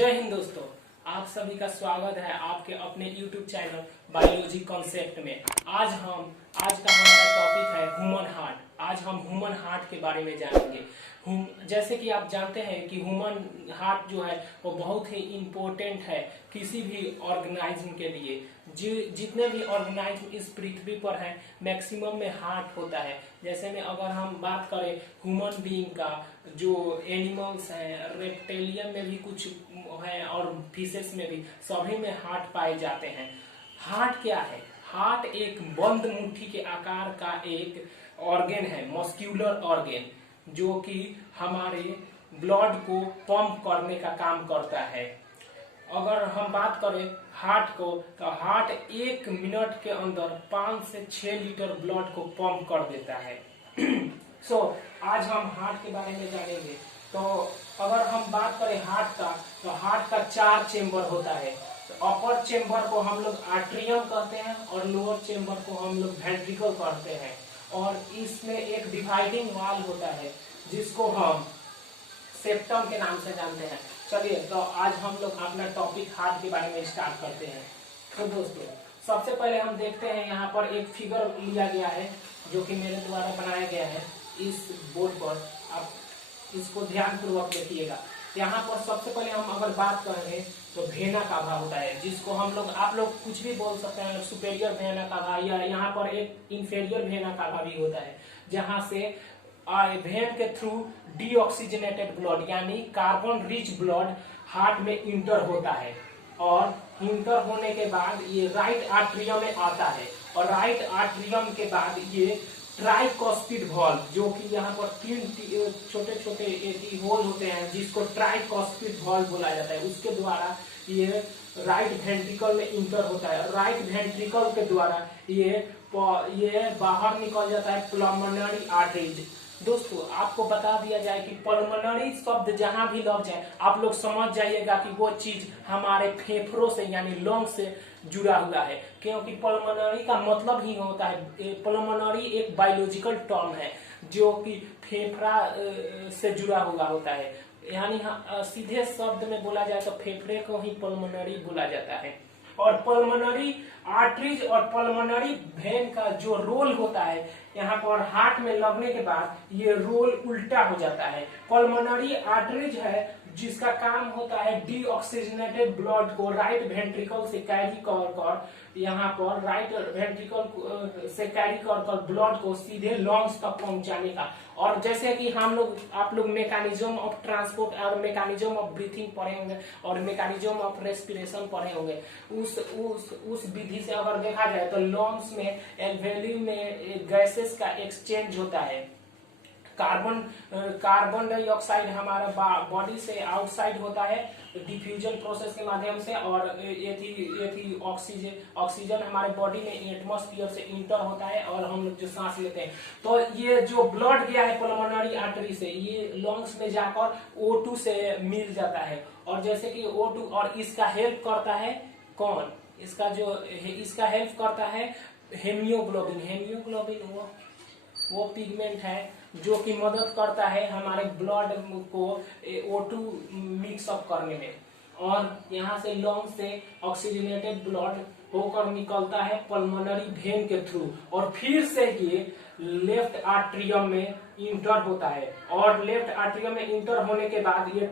जय हिंद दोस्तों, आप सभी का स्वागत है आपके अपने YouTube चैनल बायोलॉजी कॉन्सेप्ट में। आज का हमारा टॉपिक है ह्यूमन हार्ट। आज हम ह्यूमन हार्ट के बारे में जानेंगे। जैसे कि आप जानते हैं कि ह्यूमन हार्ट जो है वो बहुत ही इम्पोर्टेंट है किसी भी ऑर्गेनाइज्म के लिए। जितने भी ऑर्गेनाइज्म इस पृथ्वी पर हैं मैक्सिमम में हार्ट होता है। जैसे में अगर हम बात करें ह्यूमन बीइंग का, जो एनिमल्स हैं, रेप्टेलियन में भी कुछ है और फिशेस में भी, सभी में हार्ट पाए जाते हैं। हार्ट क्या है? हार्ट एक बंद मुट्ठी के आकार का एक ऑर्गन है, मस्क्यूलर ऑर्गन, जो कि हमारे ब्लड को पंप करने का काम करता है। अगर हम बात करें हार्ट को, तो हार्ट 1 मिनट के अंदर 5 से 6 लीटर ब्लड को पंप कर देता है। आज हम हार्ट के बारे में जानेंगे। तो अगर हम बात करें हार्ट का, तो हार्ट का 4 चेम्बर होता है। तो अपर चेम्बर को हम लोग आर्ट्रियम कहते हैं और लोअर चेम्बर को हम लोग वेंट्रिकल कहते हैं। और इसमें एक डिवाइडिंग वाल होता है जिसको हम सेप्टम के नाम से जानते हैं। चलिए, तो आज हम लोग अपना टॉपिक हार्ट के बारे में स्टार्ट करते हैं। तो दोस्तों, सबसे पहले हम देखते हैं, यहाँ पर एक फिगर लिया गया है जो कि मेरे द्वारा बनाया गया है इस बोर्ड पर। आप इसको ध्यान पूर्वक देखिएगा। यहाँ पर सबसे पहले हम अगर बात करें तो वेना कावा होता है, जिसको हम लोग, आप लोग कुछ भी बोल सकते हैं, सुपेरियर वेना कावा, या यहाँ पर एक इंफेरियर वेना कावा भी होता है, जहाँ से वेन के थ्रू डीऑक्सीजनेटेड ब्लड यानी कार्बन रिच ब्लड हार्ट में इंटर होता है। और इंटर होने के बाद ये राइट आर्ट्रियम में आता है, और राइट आर्ट्रियम के बाद ये ट्राइकॉस्पिड वॉल्व, जो कि यहाँ पर 3 छोटे छोटे होल होते हैं, जिसको ट्राइकॉस्पिड वॉल्व बोला जाता है, उसके द्वारा ये राइट वेंट्रिकल में इंटर होता है। राइट वेंट्रिकल के द्वारा ये बाहर निकल जाता है पल्मोनरी आर्टरीज। दोस्तों, आपको बता दिया जाए कि पल्मोनरी शब्द जहां भी लग जाए, आप लोग समझ जाइएगा कि वो चीज हमारे फेफड़ों से यानी लंग्स से जुड़ा हुआ है, क्योंकि पल्मोनरी का मतलब ही होता है, पल्मोनरी एक बायोलॉजिकल टर्म है जो कि फेफड़ा से जुड़ा हुआ होता है। यानी सीधे शब्द में बोला जाए तो फेफड़े को ही पल्मोनरी बोला जाता है। और पल्मोनरी आर्टरीज और पल्मोनरी वेन का जो रोल होता है, यहाँ पर हार्ट में लगने के बाद ये रोल उल्टा हो जाता है। पल्मोनरी आर्टरीज है जिसका काम होता है डीऑक्सीजनेटेड ब्लड को राइट वेंट्रिकल से कैरी कर यहाँ पर राइट वेंट्रिकल से कैरी कर ब्लड को सीधे लंग्स तक पहुंचाने का। और जैसे कि आप लोग मैकेनिज्म ऑफ ट्रांसपोर्ट और मैकेनिज्म ऑफ ब्रीथिंग पढ़े होंगे और मैकेनिज्म ऑफ रेस्पिरेशन पढ़े होंगे, उस विधि से अगर देखा जाए तो लंग्स में एल्वेली में गैसेस का एक्सचेंज होता है। कार्बन डाइऑक्साइड हमारा बॉडी से आउटसाइड होता है डिफ्यूजन प्रोसेस के माध्यम से, और ऑक्सीजन हमारे बॉडी में एटमॉस्फेयर से इंटर होता है और हम लोग जो सांस लेते हैं। तो ये जो ब्लड गया है पल्मोनरी आर्टरी से, ये लंग्स में जाकर O2 से मिल जाता है। और जैसे कि O2, और इसका हेल्प करता है कौन? इसका हेल्प करता है हेमियोग्लोबिन। हेमियोग्लोबिन वो पिगमेंट है जो कि मदद करता है हमारे ब्लड को O2 मिक्सअप करने में। और यहाँ से लंग से ऑक्सीजनेटेड ब्लड होकर निकलता है पल्मोनरी वेन के थ्रू, और फिर से ये लेफ्ट आर्ट्रियम में इंटर होता है। और लेफ्ट आर्ट्रियम में इंटर होने के बाद ये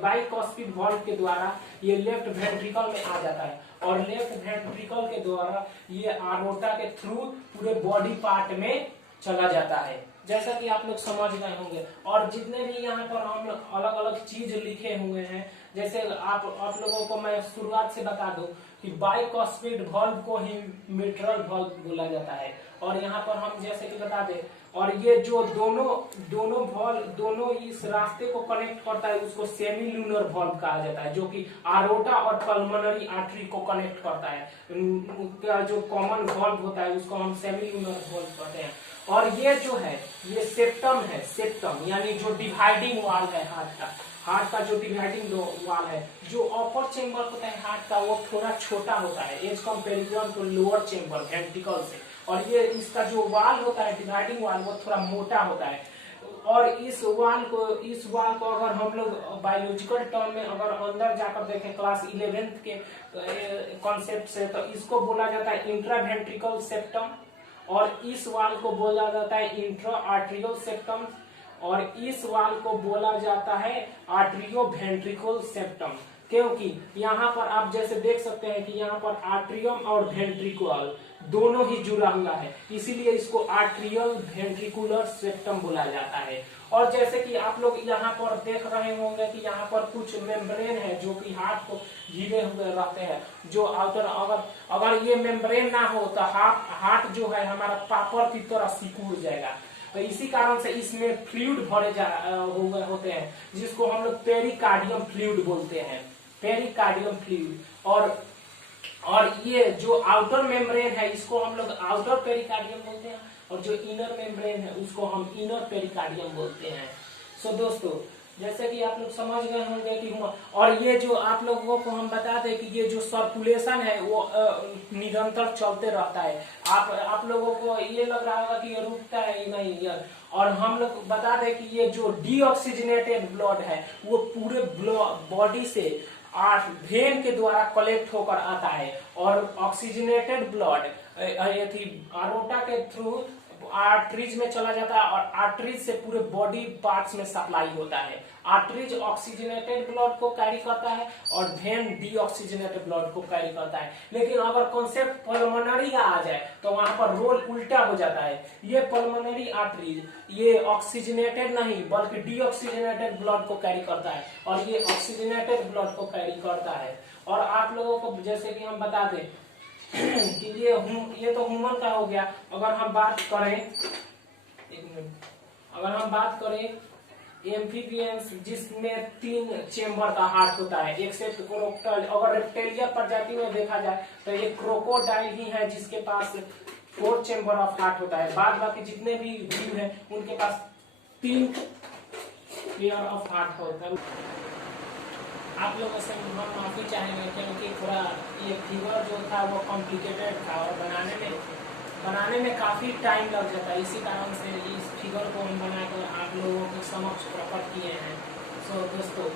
बाइकॉस्पिड वॉल्व के द्वारा ये लेफ्ट वेंट्रिकल में आ जाता है, और लेफ्ट वेंट्रिकल के द्वारा ये आरोटा के थ्रू पूरे बॉडी पार्ट में चला जाता है, जैसा कि आप लोग समझ गए होंगे। और जितने भी यहाँ पर हम अलग अलग चीज लिखे हुए हैं, जैसे आप लोगों को मैं शुरुआत से बता दूं कि बाइकॉस्पिड वॉल्व को ही मिट्रल वॉल्व बोला जाता है। और यहाँ पर हम जैसे कि बता दें, और ये जो दोनों इस रास्ते को कनेक्ट करता है, उसको सेमी लूनर वॉल्व कहा जाता है, जो कि आरोटा और पल्मोनरी आर्टरी को कनेक्ट करता है। उनका जो कॉमन वॉल्व होता है उसको हम सेमी लूनर वॉल्व कहते हैं। और ये जो है ये सेप्टम है, सेप्टम यानी जो डिवाइडिंग वाल है हार्ट का जो डिवाइडिंग वाल है। जो अपर चेम्बर होता है हार्ट का, वो थोड़ा छोटा होता है as comparison to lower chamber ventricle से, और ये इसका जो वाल होता है डिवाइडिंग वाल, वो थोड़ा मोटा होता है। और इस वाल को अगर हम लोग बायोलॉजिकल टर्म में अगर अंदर जाकर देखें क्लास 11th के कॉन्सेप्ट से, तो इसको बोला जाता है इंट्रावेंट्रिकल सेप्टम, और इस वाल को बोला जाता है इंट्रा आर्ट्रियल सेप्टम, और इस वाल को बोला जाता है आर्ट्रियोवेंट्रिकल सेप्टम। क्योंकि यहाँ पर आप जैसे देख सकते हैं कि यहाँ पर आर्ट्रियम और वेंट्रिकल दोनों ही जुड़ा हुआ है, इसीलिए इसको आर्ट्रियल वेंट्रिकुलर सेप्टम बोला जाता है। और जैसे कि आप लोग यहाँ पर देख रहे होंगे कि यहाँ पर कुछ मेम्ब्रेन है जो कि हार्ट को घिरे हुए रहते हैं, जो आउटर अगर ये मेम्ब्रेन ना हो तो हार्ट जो है हमारा पापड़ की तरह सिकुड़ जाएगा। तो इसी कारण से इसमें फ्लूइड भरे हुए होते हैं, जिसको हम लोग पेरिकार्डियम फ्लूइड बोलते हैं, पेरिकार्डियम फ्लूइड। और ये जो आउटर मेम्ब्रेन है इसको हम लोग आउटर पेरिकार्डियम बोलते हैं, और जो इनर मेम्ब्रेन है उसको हम इनर पेरिकार्डियम बोलते हैं। सो दोस्तों, जैसे कि आप लोग समझ गए होंगे कि और ये जो आप लोगों को हम बता दें कि ये जो सर्कुलेशन है वो निरंतर चलते रहता है। आप लोगों को ये लग रहा होगा कि ये रुकता है नहीं, और हम लोग बता दें कि ये जो डीऑक्सीजनेटेड ब्लड है वो पूरे बॉडी से वेन के द्वारा कलेक्ट होकर आता है, और ऑक्सीजनेटेड ब्लड अरोटा के थ्रू आर्टरीज में चला जाता है, और आर्टरीज से पूरे बॉडी पार्ट्स में सप्लाई होता है। आर्टरीज ऑक्सीजनेटेड ब्लड को कैरी करता है और वेन डीऑक्सीजनेटेड ब्लड को कैरी करता है। लेकिन अगर कॉन्सेप्ट पल्मोनरी का आ जाए तो वहां पर रोल उल्टा हो जाता है। ये पल्मोनरी आर्टरीज ये ऑक्सीजनेटेड नहीं बल्कि डीऑक्सीजनेटेड ब्लड को कैरी करता है, और ये ऑक्सीजनेटेड ब्लड को कैरी करता है। और आप लोगों को जैसे कि हम बता दें कि ये तो ह्यूमन का हो गया। अगर हम बात करें एम्फीबियंस, जिसमें 3 चेम्बर का हार्ट होता है, एक्सेप्ट क्रोकोडाइल। अगर रेप्टिलिया प्रजाति में देखा जाए तो ये क्रोकोडाइल ही है जिसके पास 4 चेम्बर ऑफ हार्ट होता है। बाद बाकी जितने भी जीव हैं उनके पास 3 पेयर ऑफ हार्ट होता है। आप लोगों से हम माफी चाहेंगे क्योंकि थोड़ा ये फिगर जो था वो कॉम्प्लिकेटेड था और बनाने में काफी टाइम लग जाता है। इसी कारण से इस फिगर को हम बनाकर आप लोगों के समक्ष प्रकट किए हैं। सो दोस्तों,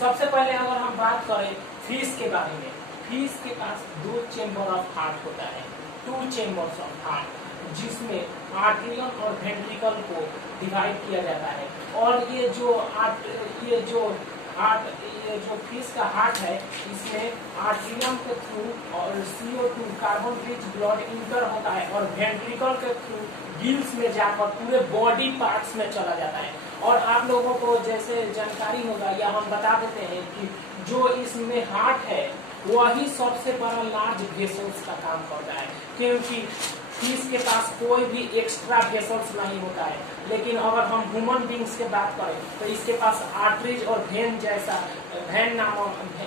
सबसे पहले अगर हम बात करें फिश के बारे में, फिश के पास 2 चेम्बर ऑफ हार्ट होता है, 2 चेम्बर्स ऑफ हार्ट, जिसमें आर्ट्रियम और वेंट्रिकल को डिवाइड किया जाता है। और ये जो फिश का हार्ट है इसमें आर्ट्रियम के थ्रू और CO2 carbon rich blood inter होता है, और वेंट्रिकल के थ्रू गिल्स में जाकर पूरे बॉडी पार्ट्स में चला जाता है। और आप लोगों को जैसे जानकारी होगा या हम बता देते हैं कि जो इसमें हार्ट है वही सबसे बड़ा लार्ज वेसल्स का काम करता है, क्योंकि फिश के पास कोई भी एक्स्ट्रा वेसल्स नहीं होता है। लेकिन अगर हम ह्यूमन बींग्स की बात करें तो इसके पास आर्टरीज और वेन जैसा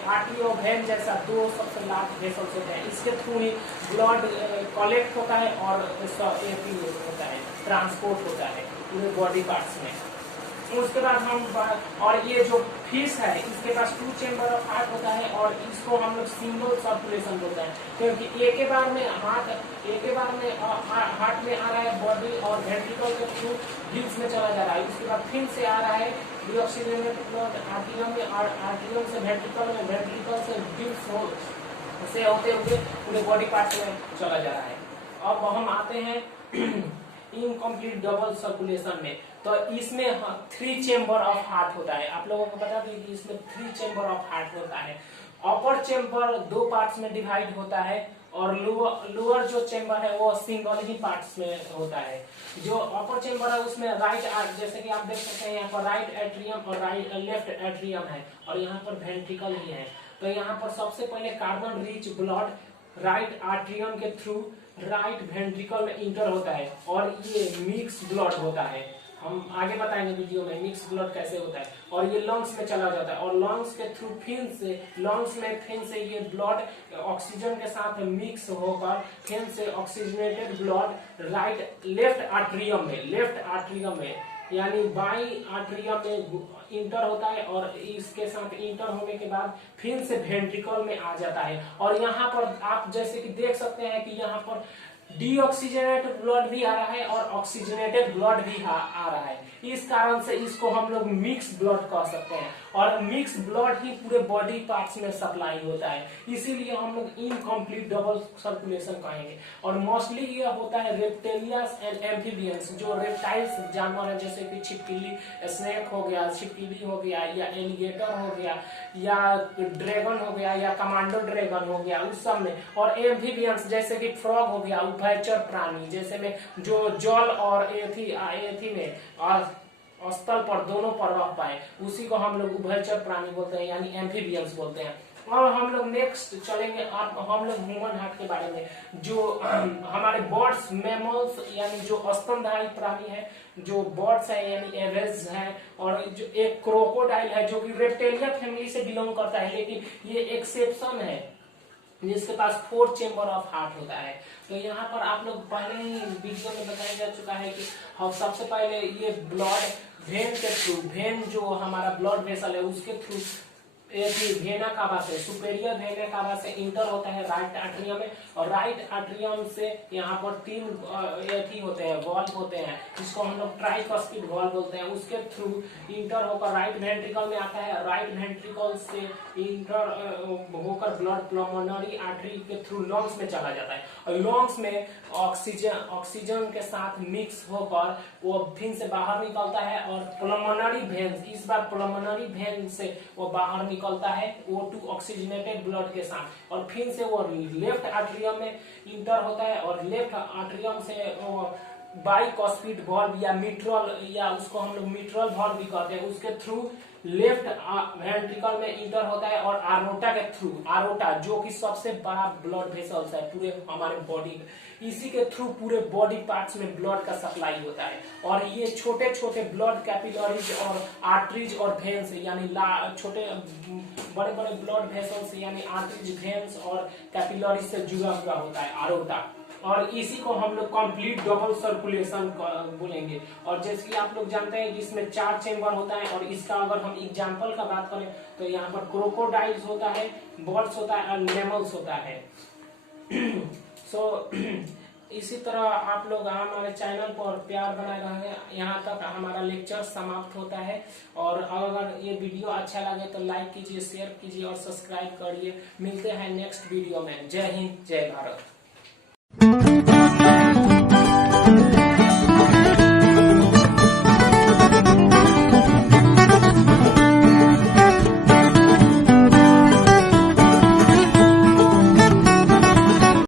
आर्टरी और वेन जैसा 2 सबसे लार्ज वेसल्स होते हैं। इसके थ्रू ही ब्लड कलेक्ट होता है और होता है, ट्रांसपोर्ट होता है पूरे बॉडी पार्ट्स में। उसके बाद और ये जो फिश है इसके पास 2 चेम्बर ऑफ हार्ट होता है, और इसको हम लोग सिंगल सर्कुलेशन बोलते हैं, क्योंकि एक बार में हार्ट में आ रहा है बॉडी और वेंट्रिकल के थ्रू गिल्स में चला जा रहा है। उसके बाद फिर से आ रहा है डीऑक्सीजनेटेड ब्लड आर्ट्रियम में, आर्ट्रियम से वेंट्रिकल में, वेंट्रिकल से गिल्स से होते हुए पूरे बॉडी पार्ट में चला जा रहा है। अब हम आते हैं इनकम्प्लीट डबल सर्कुलेशन में। तो इसमें 3 चेम्बर ऑफ हार्ट होता है। आप लोगों को बता दें कि इसमें 3 चेम्बर ऑफ हार्ट होता है। अपर चेम्बर 2 पार्ट्स में डिवाइड होता है, और लोअर जो चेम्बर है वो सिंगल ही पार्ट्स में होता है। जो अपर चेम्बर है उसमें जैसे कि आप देख सकते हैं यहाँ पर राइट एट्रियम और लेफ्ट एट्रियम है, और यहाँ पर वेंट्रिकल ही है। तो यहाँ पर सबसे पहले carbon rich blood right atrium के थ्रू राइट वेंट्रिकल में इंटर होता है, और ये मिक्स ब्लड होता है। हम आगे बताएंगे वीडियो में मिक्स ब्लड कैसे होता है। और ये लंग्स में चला जाता है, और लंग्स के थ्रू फिन से ये ब्लड ऑक्सीजन के साथ मिक्स होकर फिन से ऑक्सीजनेटेड ब्लड लेफ्ट आर्ट्रियम में यानी बाई आर्ट्रियम में इंटर होता है, और इसके साथ इंटर होने के बाद फिर से वेंट्रिकल में आ जाता है। और यहाँ पर आप जैसे कि देख सकते हैं कि यहाँ पर डीऑक्सीजनेटेड ब्लड भी आ रहा है और ऑक्सीजनेटेड ब्लड भी आ रहा है। इस कारण से इसको हम लोग मिक्स ब्लड कह सकते हैं और मिक्स ब्लड ही पूरे बॉडी पार्ट्स में सप्लाई होता है, इसीलिए हम लोग इनकम्प्लीट डबल सर्कुलेशन कहेंगे। और मोस्टली ये होता है रेप्टेलियस एंड एम्फीबियंस, जो रेप्टाइल्स जानवर है जैसे कि छिपकली, स्नेक हो गया, छिपकली हो गया, या एलिगेटर हो गया, या ड्रैगन हो गया, या कमांडो ड्रैगन हो गया, उस सब में। और एम्फीबियंस जैसे कि फ्रॉग हो गया, उभयचर प्राणी जैसे में जो जल और एथी में स्थल पर दोनों पर रह पाए, उसी को हम लोग उभयचर प्राणी बोलते हैं, यानी एम्फीबियंस बोलते हैं। और हम लोग नेक्स्ट चलेंगे हम लोग ह्यूमन हार्ट के बारे में, जो हमारे बर्ड्स, मैमल्स यानी जो स्तनधारी प्राणी है, जो बर्ड्स है यानी एवेज है, और जो एक क्रोकोडाइल है जो कि रेप्टेलिया फैमिली से बिलोंग करता है, लेकिन ये एक्सेप्शन है जिसके पास 4 चेंबर ऑफ हार्ट होता है। तो यहाँ पर आप लोग पहले ही वीडियो में बताया जा चुका है कि हम सबसे पहले ये ब्लड वेन के थ्रू, वेन जो हमारा ब्लड वेसल है उसके थ्रू वेना कावा से, सुपेरियर वेना कावा से इंटर होता है राइट एट्रियम में, और राइट एट्रियम से यहाँ पर 3 होते हैं वॉल्व होते हैं, जिसको हम लोग ट्राइकस्पिड वॉल्व बोलते हैं। उसके थ्रू इंटर होकर राइट वेंट्रिकल में आता है, राइट वेंट्रिकल से इंटर होकर ब्लड प्लमोनरी आर्टरी के थ्रू लंग्स में चला जाता है, और लंग्स में ऑक्सीजन के साथ मिक्स होकर वो फिर से बाहर निकलता है, और प्लमोनरी वेन्स, इस बार प्लमोनरी वेन से वो बाहर निकलता है O2 ऑक्सीजनेटेड ब्लड के साथ, और फिर से वो लेफ्ट आर्टरियम में इंटर होता है, और लेफ्ट आर्टरियम से बाइकॉस्पिड वॉल्व या मिट्रल, या उसको हम लोग मिट्रल वॉल्व भी कहते हैं, उसके थ्रू लेफ्ट वेंट्रिकल में इंटर होता है, और आरोटा के थ्रू, आरोटा जो कि सबसे बड़ा ब्लड वेसल्स है पूरे हमारे बॉडी में, इसी के थ्रू पूरे बॉडी पार्ट्स में ब्लड का सप्लाई होता है। और ये छोटे छोटे ब्लड कैपिलरीज और आर्टरीज और वेन्स यानी छोटे बड़े बड़े ब्लड वेसल्स यानी आर्टरीज, वेन्स और कैपिलरीज से जुड़ा हुआ होता है आरोटा, और इसी को हम लोग कंप्लीट डबल सर्कुलेशन बोलेंगे। और जैसे कि आप लोग जानते हैं जिसमें 4 चेंबर होता है, और इसका अगर हम एग्जांपल का बात करें तो यहाँ पर क्रोकोडाइल्स होता है, बर्ड्स होता है, और मैमल्स होता है। सो इसी तरह आप लोग हमारे चैनल पर प्यार बनाए रहेंगे। यहाँ तक हमारा लेक्चर समाप्त होता है, और अगर ये वीडियो अच्छा लगे तो लाइक कीजिए, शेयर कीजिए और सब्सक्राइब करिए। मिलते हैं नेक्स्ट वीडियो में। जय हिंद, जय भारत।